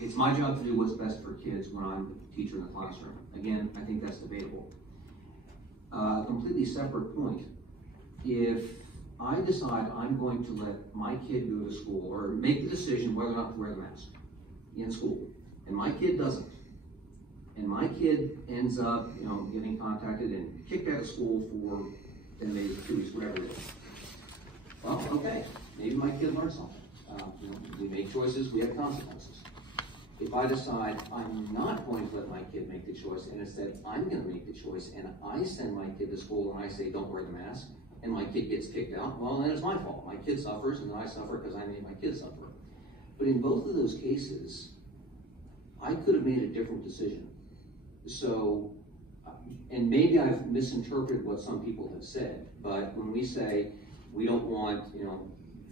It's my job to do what's best for kids when I'm a teacher in the classroom. Again, I think that's debatable. A completely separate point. If I decide I'm going to let my kid go to school or make the decision whether or not to wear the mask in school, and my kid doesn't, and my kid ends up, getting contacted and kicked out of school for 10 days, 2 weeks, whatever it is. Well, okay, maybe my kid learned something. We make choices, we have consequences. If I decide I'm not going to let my kid make the choice, and instead I'm going to make the choice, and I send my kid to school and I say don't wear the mask, and my kid gets kicked out, well, then it's my fault. My kid suffers, and then I suffer because I made my kid suffer. But in both of those cases, I could have made a different decision. So, and maybe I've misinterpreted what some people have said, but when we say we don't want,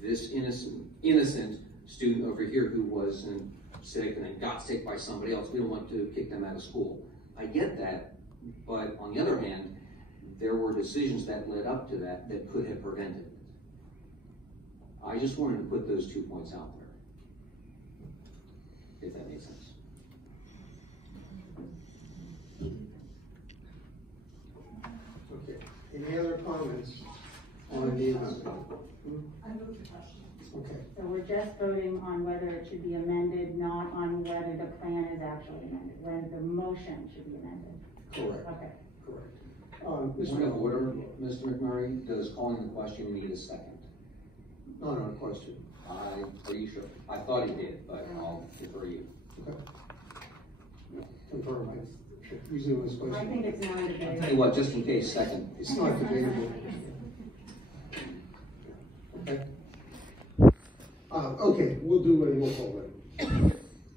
this innocent student over here who wasn't sick and then got sick by somebody else, we don't want to kick them out of school. I get that, but on the other hand, there were decisions that led up to that could have prevented it. I just wanted to put those 2 points out there, if that makes sense. Okay. Any other comments on the amendment? I move the question. Okay. So we're just voting on whether it should be amended, not on whether the plan is actually amended, whether the motion should be amended. Correct. Okay. Correct. Point of order, Mr. McMurray, does calling the question need a second? Not on a question. Are you sure? I thought he did, but I'll defer you. Okay. Confirm. Usually when it's I question. think it's I'll tell you non-debatable. what, just in case, second. It's not debatable. Okay. Okay, we'll do a roll call vote.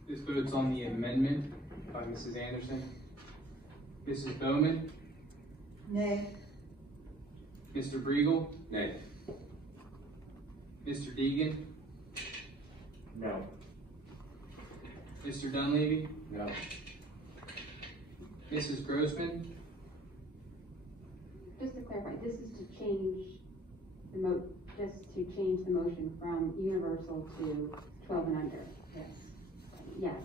This vote's on the amendment by Mrs. Anderson. Mrs. Bowman? Nay. Mr. Briegel? Nay. Mr. Deegan? No. Mr. Dunleavy? No. Mrs. Grossman? Just to clarify, this is to change the motion from universal to 12 and under. Yes. Yes.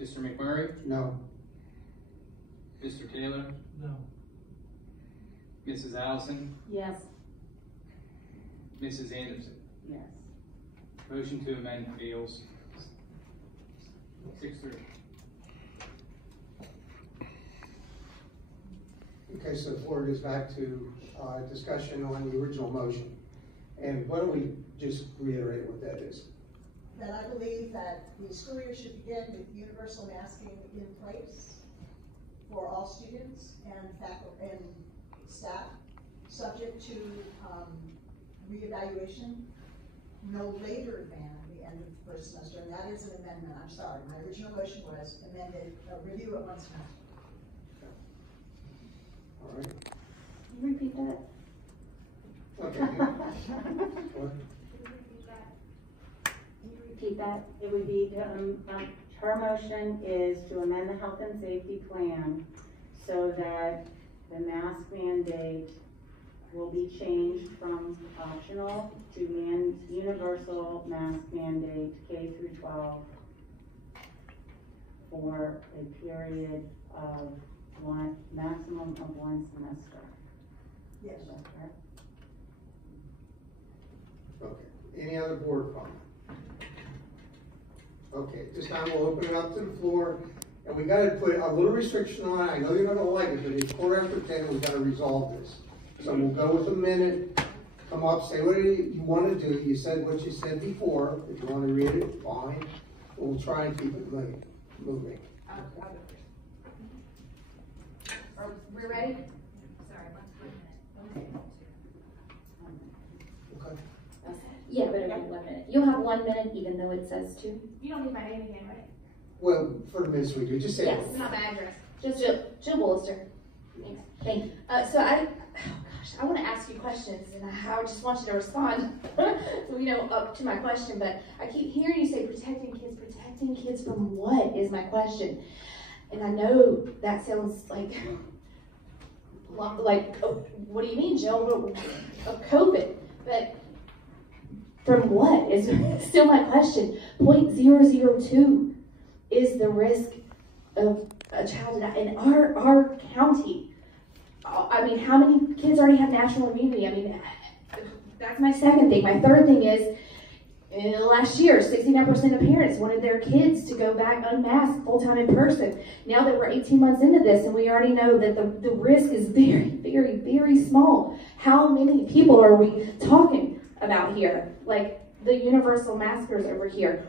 Mr. McMurray? No. Mr. Taylor? No. Mrs. Allison? Yes. Mrs. Anderson? Yes. Motion to amend fails. 6-3. Okay, so the floor goes back to discussion on the original motion. And why don't we just reiterate what that is? That I believe that the school year should begin with universal masking in place for all students and faculty and staff, subject to reevaluation no later than the end of the first semester, and that is an amendment. I'm sorry, my original motion was amended, review at one semester. All right. Can you repeat that? Okay. What? Can you repeat that? It would be, her motion is to amend the health and safety plan so that the mask mandate will be changed from optional to universal mask mandate K through 12 for a period of maximum of 1 semester. Yes. Is that correct? Okay. Any other board comment? Okay, this time we'll open it up to the floor, and we gotta put a little restriction on it. I know you're not gonna like it, but it's 10:15, we gotta resolve this. So we'll go with a minute, come up, say what you wanna do. You said what you said before. If you wanna read it, fine. We'll try and keep it moving. Are we ready? Sorry, 1 minute. Okay. Yeah, but it'll be 1 minute. You'll have 1 minute even though it says 2. You don't need my name again, right? Well, for the minutes we do, just say Yes. It's not my address. Just Jill Bollister. Thank you. So I want to ask you questions and I just want you to respond, up to my question, but I keep hearing you say protecting kids from what is my question? And I know that sounds like, what do you mean, Jill? Of COVID, but From what is still my question. 0.002 is the risk of a child in our county. I mean, how many kids already have natural immunity? I mean, that's my second thing. My third thing is, last year, 69% of parents wanted their kids to go back unmasked full-time in person. Now that we're 18 months into this and we already know that the risk is very, very, very small, how many people are we talking about here? Like the universal maskers over here.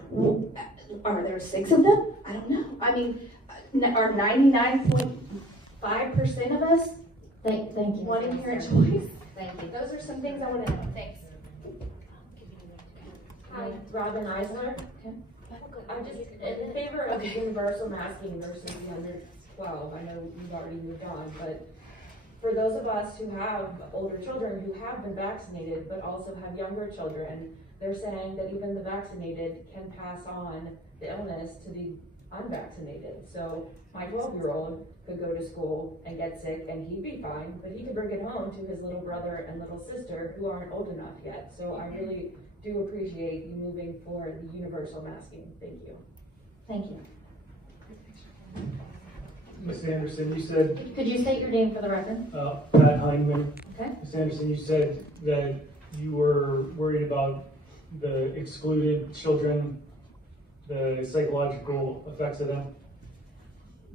Are there 6 of them? I don't know. I mean, are 99.5% of us Thank you. wanting to hear a choice? Thank you. Those are some things I want to know. Thanks. Hi, Robin Eisner. I'm just in favor of the universal masking versus the under 12. I know you've already moved on, but for those of us who have older children who have been vaccinated, but also have younger children, they're saying that even the vaccinated can pass on the illness to the unvaccinated. So my 12-year-old could go to school and get sick and he'd be fine, but he could bring it home to his little brother and little sister who aren't old enough yet. So I really do appreciate you moving for the universal masking. Thank you. Thank you. Ms. Anderson, you said, Could you state your name for the record? Pat Heineman. Okay. Ms. Anderson, you said that you were worried about the excluded children, the psychological effects of them.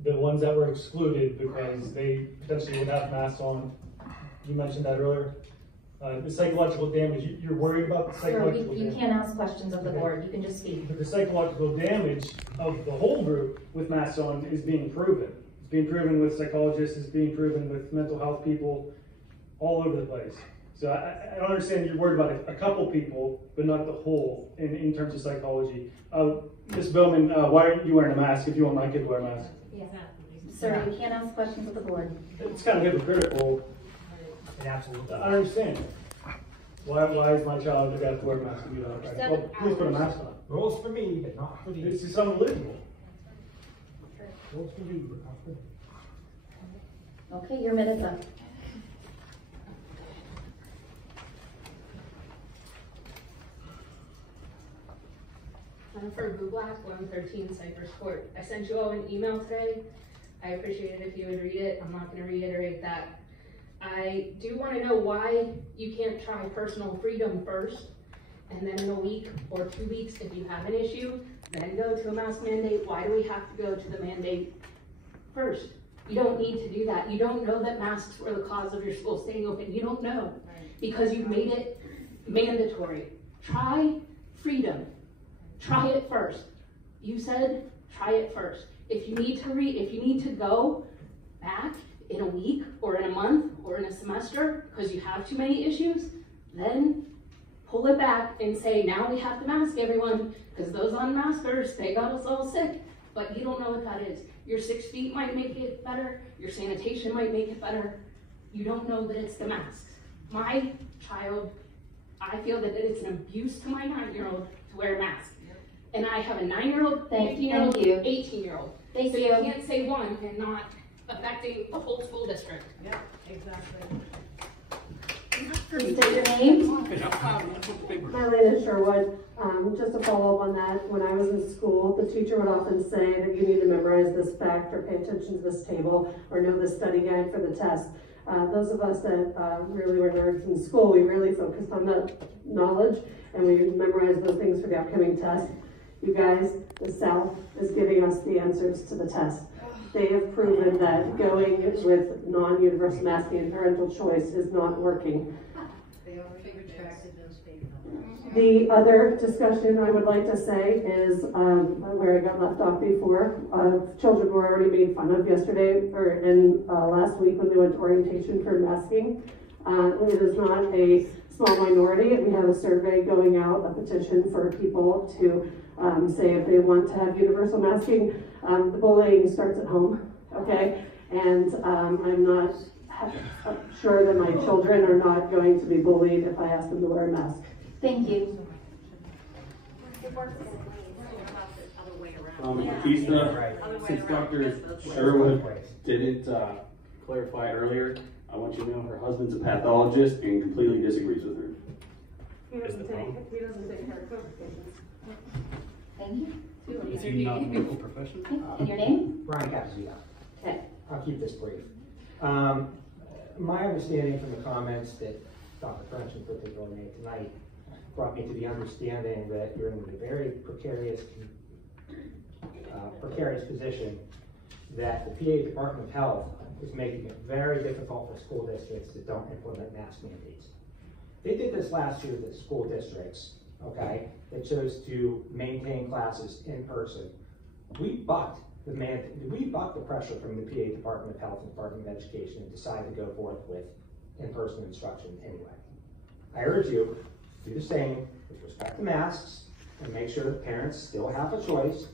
The ones that were excluded because they potentially would have masks on. You mentioned that earlier. The psychological damage, you're worried about the psychological damage? You can't ask questions of the board. You can just speak. But the psychological damage of the whole group with masks on is being proven. It's being proven with psychologists, it's being proven with mental health people all over the place. So I don't understand you're worried about a couple people, but not the whole in terms of psychology. Ms. Bowman, why aren't you wearing a mask if you want my kid to wear a mask? Yeah. Sir, you can't ask questions of the board. It's kind of hypocritical. Absolutely. I don't understand. Why is my child going to have to wear a mask to do that? Right? Well, please put a mask on. Rules for me, but not for you. It's just unbelievable. Rules for you, but not for me. Okay, your minute's up. For Black 113 Cypress Court. I sent you all an email today. I appreciate it if you would read it. I'm not going to reiterate that. I do want to know why you can't try personal freedom first, and then in a week or 2 weeks, if you have an issue, then go to a mask mandate. Why do we have to go to the mandate first? You don't need to do that. You don't know that masks were the cause of your school staying open. You don't know because you've made it mandatory. Try freedom. Try it first. You said try it first. If you need to go back in a week or in a month or in a semester because you have too many issues, then pull it back and say, now we have to mask everyone because those unmaskers, they got us all sick. But you don't know what that is. Your 6 feet might make it better. Your sanitation might make it better. You don't know that it's the masks. My child, I feel that it's an abuse to my 9-year-old to wear a mask. And I have a 9-year-old, 15-year-old, 18-year-old. So you can't say one and not affecting the whole school district. Yeah, exactly. Please state your name. Marlena Sherwood. Just to follow up on that, when I was in school, the teacher would often say that you need to memorize this fact or pay attention to this table or know the study guide for the test. Those of us that really were nerds in school, we really focused on that knowledge and we memorized those things for the upcoming test. You guys, the South is giving us the answers to the test. They have proven that going with non-universal masking and parental choice is not working. The other discussion I would like to say is where I got left off before. Children were already made fun of yesterday or last week when they went to orientation for masking. It is not a small minority. We have a survey going out, a petition for people to say if they want to have universal masking. The bullying starts at home, okay? And I'm not sure that my children are not going to be bullied if I ask them to wear a mask. Thank you. Batista, since Dr. Sherwood didn't clarify earlier, I want you to know her husband's a pathologist and completely disagrees with her. He doesn't take care of COVID patients. Thank you. Is he not a medical professional? And your name? Brian Capizito. Okay. I'll keep this brief. My understanding from the comments that Dr. French in particular made tonight brought me to the understanding that you're in a very precarious position, that the PA Department of Health is making it very difficult for school districts that don't implement mask mandates. They did this last year with school districts, okay, that chose to maintain classes in person. We bucked the pressure from the PA Department of Health and Department of Education and decided to go forth with in-person instruction anyway. I urge you to do the same with respect to masks and make sure that parents still have a choice,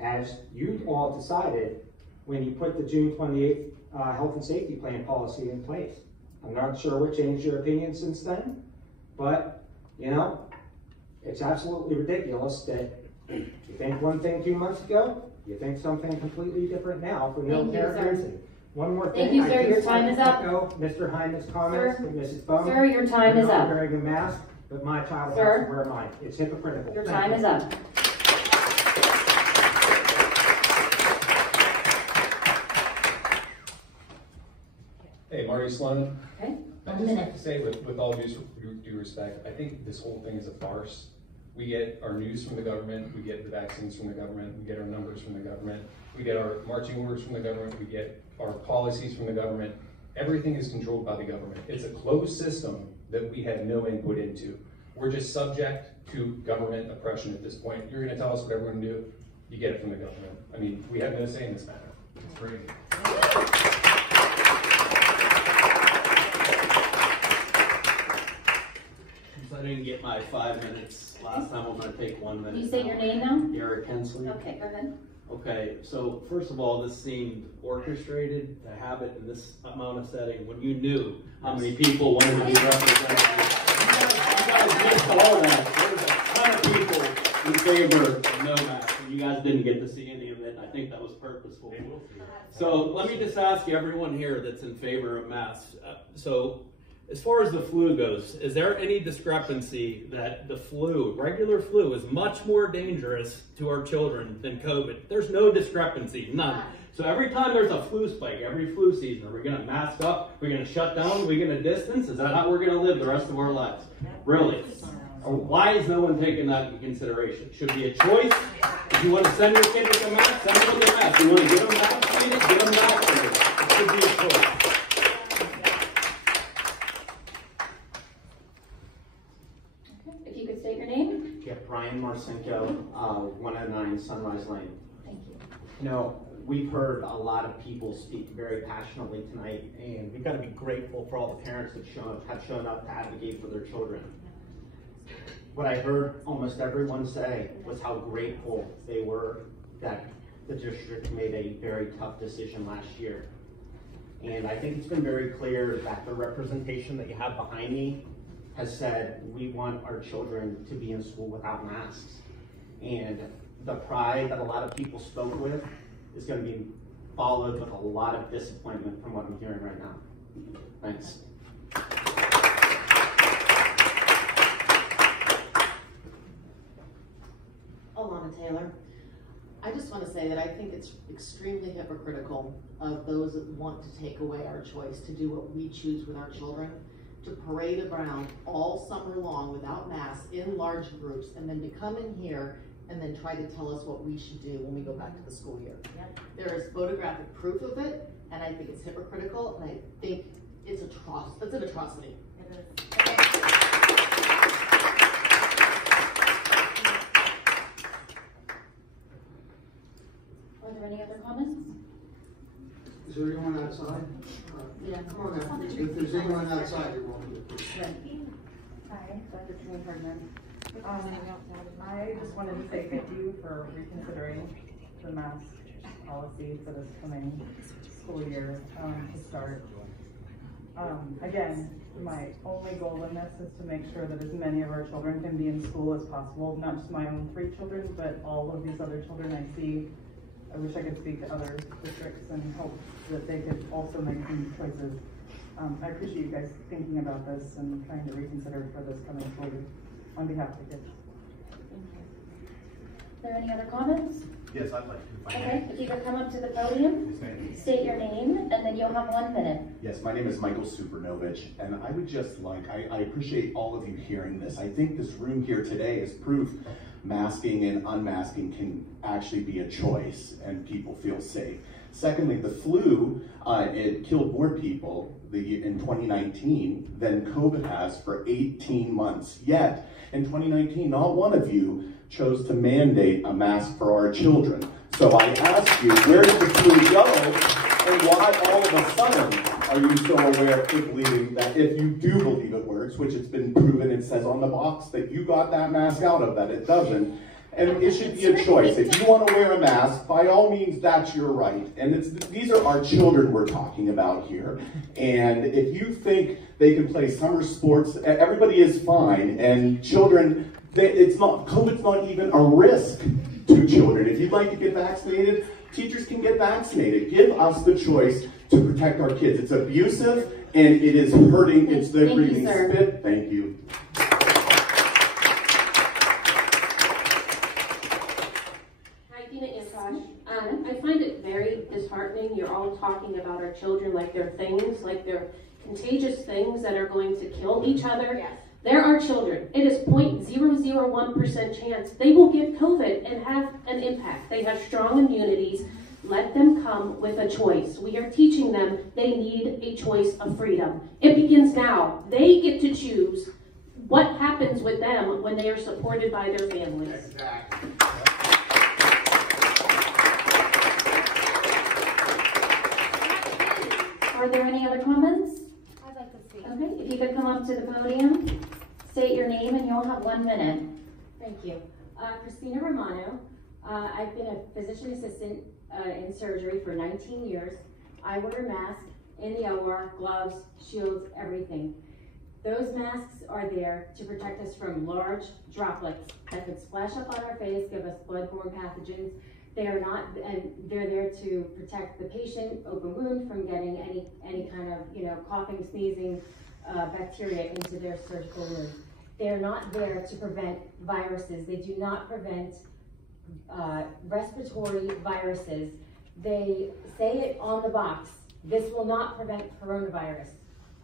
as you all decided when you put the June 28th health and safety plan policy in place. I'm not sure what changed your opinion since then, but you know, it's absolutely ridiculous that you think one thing 2 months ago, you think something completely different now for no apparent reason. One more thing. Thank you, sir. Your time is up. Mr. Hyman's comments with Mrs. Bowman. Sir, your time is up. Wearing a mask, but my child has to wear mine. It's hypocritical. Your time is up. Hey, Marty Sloan. Okay. I just have to say, with all due respect, I think this whole thing is a farce. We get our news from the government, we get the vaccines from the government, we get our numbers from the government, we get our marching orders from the government, we get our policies from the government. Everything is controlled by the government. It's a closed system that we have no input into. We're just subject to government oppression at this point. You're going to tell us what everyone to do, you get it from the government. I mean, we have no say in this matter. It's great. I didn't get my 5 minutes last time. I'm going to take 1 minute. Can you say your name now? Eric Hensley. Okay, go ahead. Okay, so first of all, this seemed orchestrated to have it in this amount of setting when you knew how many people wanted to be represented. You guys missed all that. There's a ton of people in favor of no mask, and you guys didn't get to see any of it. I think that was purposeful. So let me just ask everyone here that's in favor of masks. As far as the flu goes, is there any discrepancy that the flu, regular flu, is much more dangerous to our children than COVID? There's no discrepancy, none. So every time there's a flu spike, every flu season, are we going to mask up? Are we going to shut down? Are we going to distance? Is that how we're going to live the rest of our lives? Really? Or why is no one taking that into consideration? Should be a choice. If you want to send your kid with a mask, send them with a mask. You want to get them vaccinated, get them vaccinated. It should be a choice. If you could state your name. Yeah, Brian Marcinko, 109 Sunrise Lane. Thank you. You know, we've heard a lot of people speak very passionately tonight, and we've got to be grateful for all the parents that have shown up to advocate for their children. What I heard almost everyone say was how grateful they were that the district made a very tough decision last year. And I think it's been very clear that the representation that you have behind me has said we want our children to be in school without masks. And the pride that a lot of people spoke with is going to be followed with a lot of disappointment from what I'm hearing right now. Thanks. Alana Taylor. I just want to say that I think it's extremely hypocritical of those that want to take away our choice to do what we choose with our children, to parade around all summer long without masks in large groups, and then to come in here and then try to tell us what we should do when we go back to the school year. There is photographic proof of it, and I think it's hypocritical, and I think it's an atrocity. It is. Are there any other comments? Is there anyone outside? Yeah. Come on out. If there's anyone outside, you're welcome to. Hi, Dr. Kimmy Hardman. I just wanted to say thank you for reconsidering the mask policy for this coming school year to start. Again, my only goal in this is to make sure that as many of our children can be in school as possible, not just my own 3 children, but all of these other children I see. I wish I could speak to other districts and hope that they could also make some choices. I appreciate you guys thinking about this and trying to reconsider for this coming school year. on behalf of the kids. Are there any other comments? Yes, I'd like to. If I may. Okay, if you could come up to the podium, Yes, ma'am. state your name, and then you'll have 1 minute. Yes, my name is Michael Supernovich, and I would just like, I appreciate all of you hearing this. I think this room here today is proof masking and unmasking can actually be a choice and people feel safe. Secondly, the flu, it killed more people in 2019 than COVID has for 18 months. Yet, in 2019, not one of you chose to mandate a mask for our children. So I ask you, where did the flu go? And why all of a sudden are you so aware of believing that if you do believe it works, which it's been proven, it says on the box that you got that mask out of that it doesn't, and it should be a choice. If you want to wear a mask, by all means, that's your right. And these are our children we're talking about here. And if you think they can play summer sports, everybody is fine. And children, COVID's not even a risk to children. If you'd like to get vaccinated, teachers can get vaccinated. Give us the choice to protect our kids. It's abusive and it is hurting. It's the breathing spit. Thank you. I find it very disheartening. You're all talking about our children like they're things, like they're contagious things that are going to kill each other. Yes. They're our children. It is 0.001% chance they will get COVID and have an impact. They have strong immunities. Let them come with a choice. We are teaching them they need a choice of freedom. It begins now. They get to choose what happens with them when they are supported by their families. Exactly. Are there any other comments? I'd like to speak. Okay, if you could come up to the podium, state your name, and you'll have 1 minute. Thank you. Christina Romano. I've been a physician assistant in surgery for 19 years. I wear a mask in the OR, gloves, shields, everything. Those masks are there to protect us from large droplets that could splash up on our face, give us bloodborne pathogens. They are not, and they're there to protect the patient, open wound, from getting any kind of, coughing, sneezing, bacteria into their surgical wound. They are not there to prevent viruses. They do not prevent respiratory viruses. They say it on the box, this will not prevent coronavirus.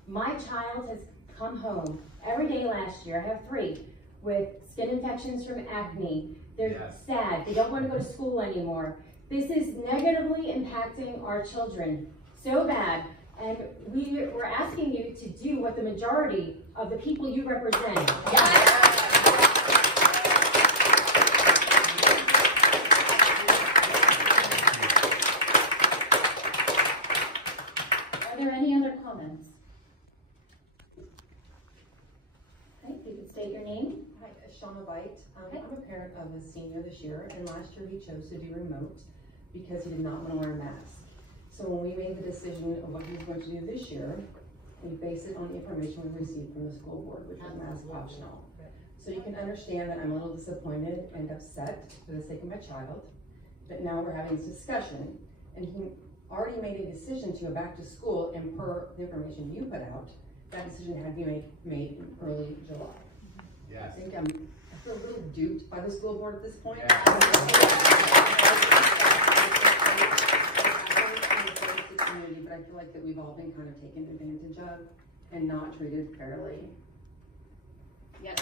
My child has come home every day last year, I have 3, with skin infections from acne. They're sad, they don't want to go to school anymore. This is negatively impacting our children so bad, and we're asking you to do what the majority of the people you represent. Are there any other comments? Okay, if you could state your name. Hi, Shauna Veit. I'm a parent of a senior this year, and last year he chose to do remote because he did not want to wear a mask. So when we made the decision of what he was going to do this year, we based it on the information we received from the school board, which was mask optional. So you can understand that I'm a little disappointed and upset for the sake of my child, but now we're having this discussion, and he already made a decision to go back to school, and per the information you put out, that decision had to be made in early July. Yes. I think I feel a little duped by the school board at this point. But I feel like that we've all been kind of taken advantage of and not treated fairly. Yes.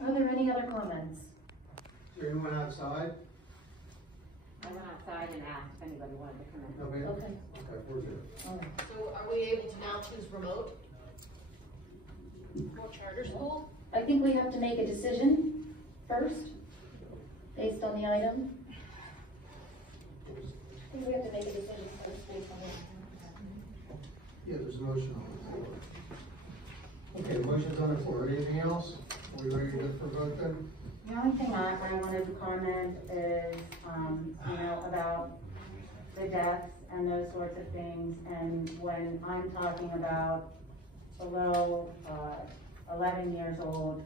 Are there any other comments? Is there anyone outside? I went outside and asked if anybody wanted to come in. Okay. Okay. Okay, we're good. So are we able to now choose remote? Or charter school? I think we have to make a decision first, based on the item. I think we have to make a decision first, based on the Yeah, there's a motion on the floor. Okay, motion's on the floor. Anything else? Are we ready to for vote then? The only thing I wanted to comment is, about the deaths and those sorts of things. And when I'm talking about below 11 years old,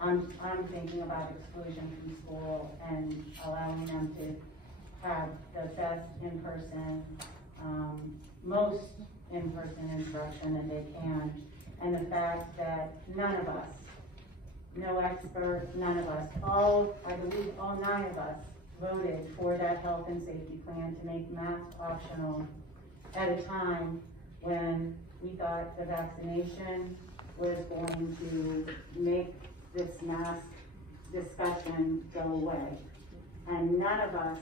I'm thinking about exclusion from school and allowing them to have the best in-person, most in-person instruction that they can. And the fact that none of us, no expert, none of us, I believe all 9 of us voted for that health and safety plan to make masks optional at a time when we thought the vaccination was going to make this mask discussion go away. And none of us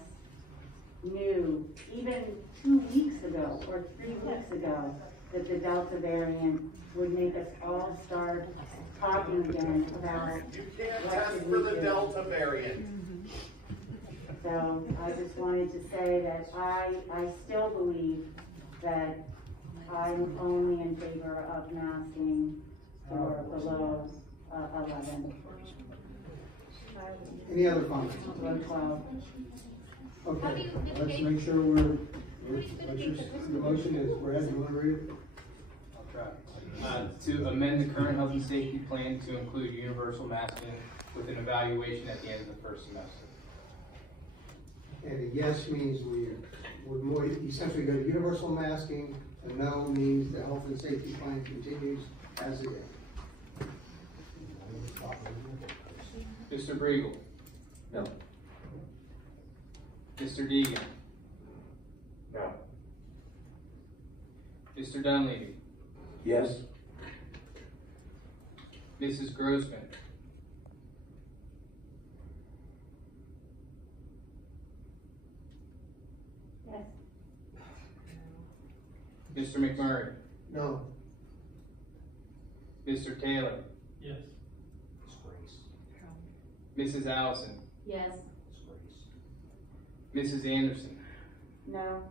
knew, even 2 weeks ago or 3 weeks ago, that the Delta variant would make us all start talking again about what should we do. Delta variant. So I just wanted to say that I still believe that I'm only in favor of masking for below 11. Any other comments? Below 12. Okay, let's make sure the motion is, Brad, you wanna read it? I'll try. To amend the current health and safety plan to include universal masking with an evaluation at the end of the first semester. And a yes means we would more essentially go to universal masking, a no means the health and safety plan continues as it is. Mr. Briegel? No. Mr. Deegan? No. Mr. Dunleavy? Yes. Mrs. Grossman? Yes. Mr. McMurray? No. Mr. Taylor? Yes. Mrs. Allison? Yes. Mrs. Anderson? No.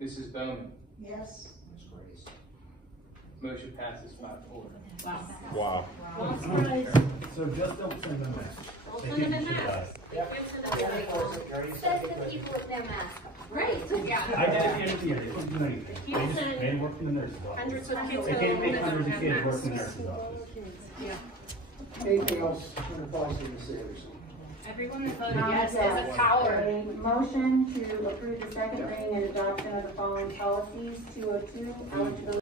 Mrs. Bowman? Yes. Motion passes 5-4. Wow. So just don't send them back. Don't send them in masks. Says the people with no mask. Right. Yeah. I did it at the end, they couldn't do anything. They just made work in the nurse's office. Hundreds of kids They can't make home hundreds of that kids don't work have in the nurse's office. Yeah. Anything else in the policy, Ms. Anderson? Everyone that voted yes is a coward. A motion to approve the second reading and adoption of the following policies: 202, eligibility